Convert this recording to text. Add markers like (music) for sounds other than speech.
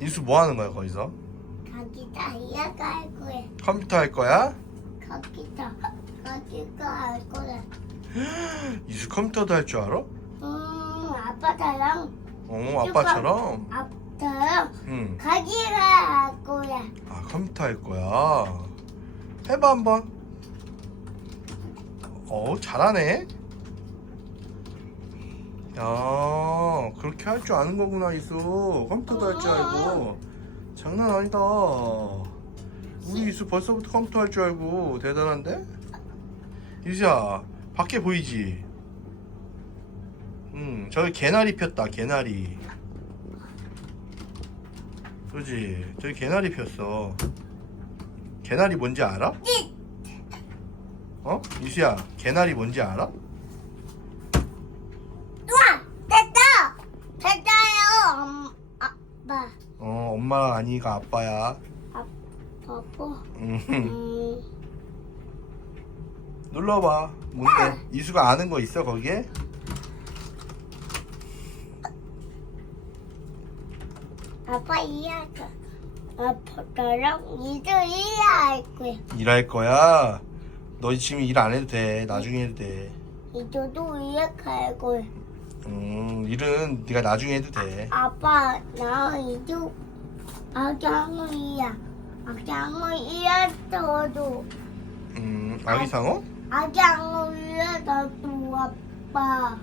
이수 뭐 하는 거야 거기서? 거기 다 이야기 할 거야. 컴퓨터 할 거야? 거기다 거기가 할 거야. (gasps) 이수 컴퓨터도 할 줄 알아? 음 아빠랑 어 아빠처럼. 아빠랑 응. 거기가 할 거야. 아 컴퓨터 할 거야. 해봐 한번. 어 잘하네. 야 그렇게 할 줄 아는 거구나 이수. 컴퓨터도 할 줄 알고. 장난 아니다. 우리 이수 벌써부터 컴퓨터 할 줄 알고 대단한데? 이수야 밖에 보이지? 응 저기 개나리 폈다 개나리. 그지 저기 개나리 폈어. 개나리 뭔지 알아? 어? 이수야 개나리 뭔지 알아? 아빠 어 엄마랑 아니가 아빠야. 아빠 음, 음 눌러봐. 뭔데? 이수가 아는 거 있어 거기에? 아빠 이야기 아빠랑 이도 이야할 거야. 일할 거야. 너 지금 일 안 해도 돼. 나중에 해도 돼. 이도도 이야할 거야. 음 일은 네가 나중에 해도 돼. 아빠 나 이도 아장이야. 아장이야 저도 음 아기 상어? 아장이야 나도 아빠.